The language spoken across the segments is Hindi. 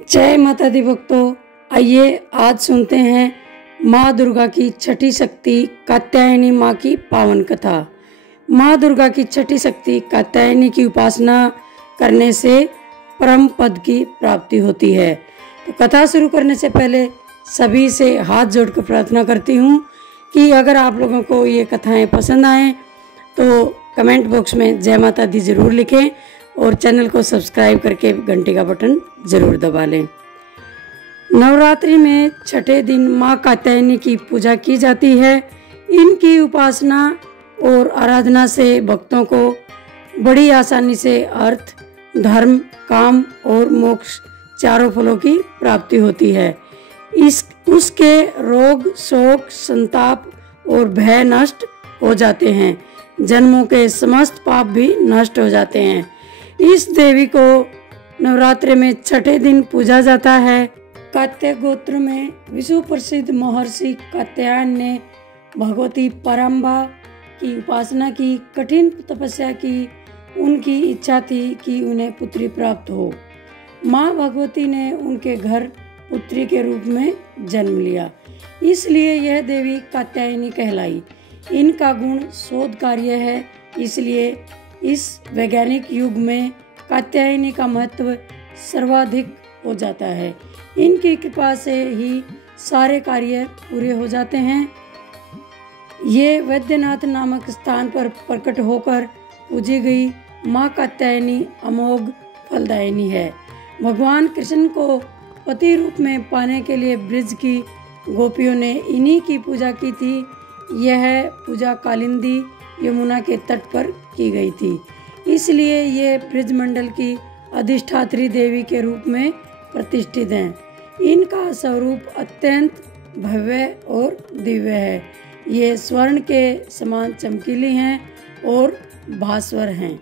जय माता दी भक्तों, आइए आज सुनते हैं माँ दुर्गा की छठी शक्ति कात्यायनी माँ की पावन कथा। माँ दुर्गा की छठी शक्ति कात्यायनी की उपासना करने से परम पद की प्राप्ति होती है। तो कथा शुरू करने से पहले सभी से हाथ जोड़कर प्रार्थना करती हूँ कि अगर आप लोगों को ये कथाएं पसंद आएँ तो कमेंट बॉक्स में जय माता दी ज़रूर लिखें और चैनल को सब्सक्राइब करके घंटी का बटन ज़रूर दबा लें। नवरात्रि में छठे दिन माँ कात्यायनी की पूजा की जाती है। इनकी उपासना और आराधना से भक्तों को बड़ी आसानी से अर्थ, धर्म, काम और मोक्ष चारों फलों की प्राप्ति होती है। उसके रोग, शोक, संताप और भय नष्ट हो जाते हैं। जन्मों के समस्त पाप भी नष्ट हो जाते हैं। इस देवी को नवरात्रि में छठे दिन पूजा जाता है। कात्य गोत्र में विश्व प्रसिद्ध महर्षि कात्यायन ने भगवती पराम्बा की उपासना की, कठिन तपस्या की। उनकी इच्छा थी कि उन्हें पुत्री प्राप्त हो। माँ भगवती ने उनके घर पुत्री के रूप में जन्म लिया, इसलिए यह देवी कात्यायनी कहलाई। इनका गुण शोध कार्य है, इसलिए इस वैज्ञानिक युग में कात्यायनी का महत्व सर्वाधिक हो जाता है। इनकी कृपा से ही सारे कार्य पूरे हो जाते हैं। ये वैद्यनाथ नामक स्थान पर प्रकट होकर पूजी गई माँ कात्यायनी अमोघ फलदायिनी है। भगवान कृष्ण को पति रूप में पाने के लिए ब्रज की गोपियों ने इन्हीं की पूजा की थी। यह पूजा कालिंदी यमुना के तट पर की गई थी, इसलिए ये ब्रजमंडल की अधिष्ठात्री देवी के रूप में प्रतिष्ठित हैं। इनका स्वरूप अत्यंत भव्य और दिव्य है। ये स्वर्ण के समान चमकीली हैं और भास्वर हैं।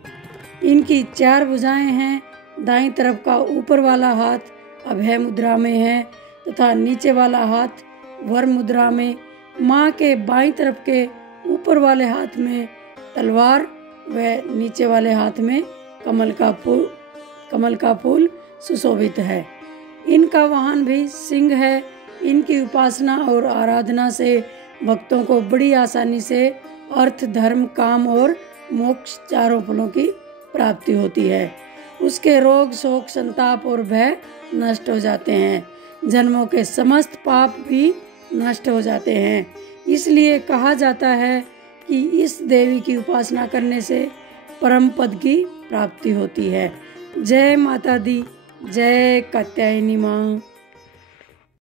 इनकी 4 भुजाएं हैं। दाईं तरफ का ऊपर वाला हाथ अभय मुद्रा में है तथा नीचे वाला हाथ वर मुद्रा में। माँ के बाईं तरफ के ऊपर वाले हाथ में तलवार व नीचे वाले हाथ में कमल का फूल सुशोभित है। इनका वाहन भी सिंह है। इनकी उपासना और आराधना से भक्तों को बड़ी आसानी से अर्थ, धर्म, काम और मोक्ष चारों फलों की प्राप्ति होती है। उसके रोग, शोक, संताप और भय नष्ट हो जाते हैं। जन्मों के समस्त पाप भी नष्ट हो जाते हैं। इसलिए कहा जाता है कि इस देवी की उपासना करने से परम पद की प्राप्ति होती है। जय माता दी, जय कात्यायनी माँ।